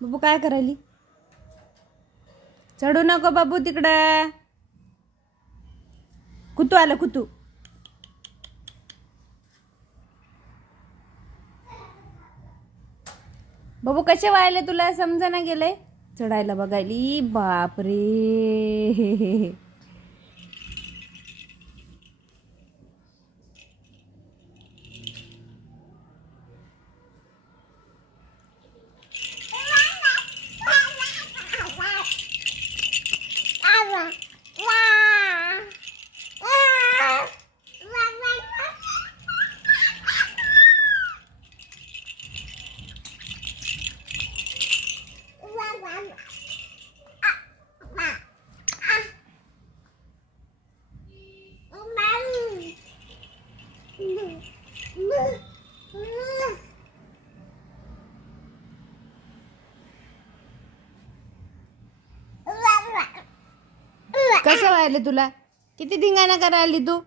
बाबू काय करायली? चढू नको बाबू तिकडं. कुतू आलं कुतू. बाबू कसे व्हायले तुला समजना गेले चढायला बघायली. बापरे. कसं व्हायले तुला? किती धिंगाणा करा आली तू?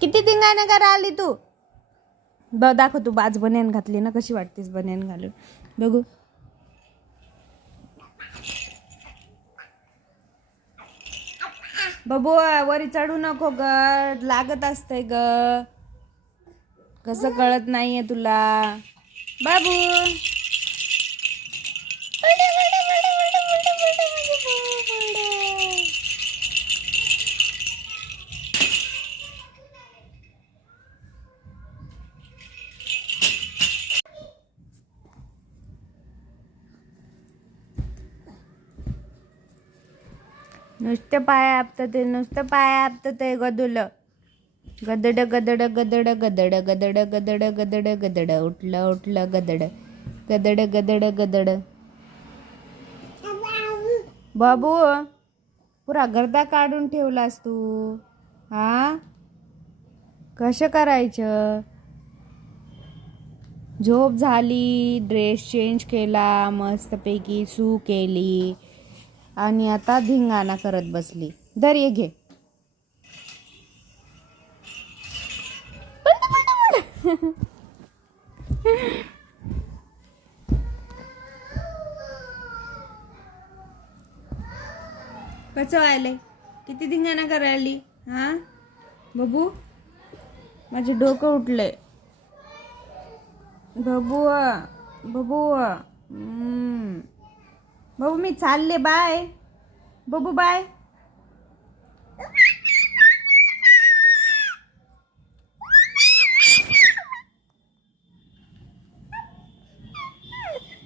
किती धिंगाणा करा आली तू? दाखव तू बाज बन्यान घातली ना, कशी वाटतेस बन्यान घालून बघू. बाबू वरी चढू नको ग, लागत असतंय ग. कसं कळत नाहीये तुला बाबू? नुसतं पाय आपतं ते, नुसतं पाय आपतं ते गदुलं. गदड गदड गदड गदड गदड गदड गदड गदड उठलं उठलं गदड गदड गदड गदड. बाबू पुरा गर्दा काढून ठेवलास तू. हा कसं करायचं? झोप झाली, ड्रेस चेंज केला, मस्तपैकी सू केली आणि आता धिंगाणा करत बसली. दर ये घे. कसं व्हायलंय? किती धिंगाणा करायली? हा बाबू माझे डोकं उठलंय. बाबू बाबू बाबू मी चालले. बाय बाबू बाय.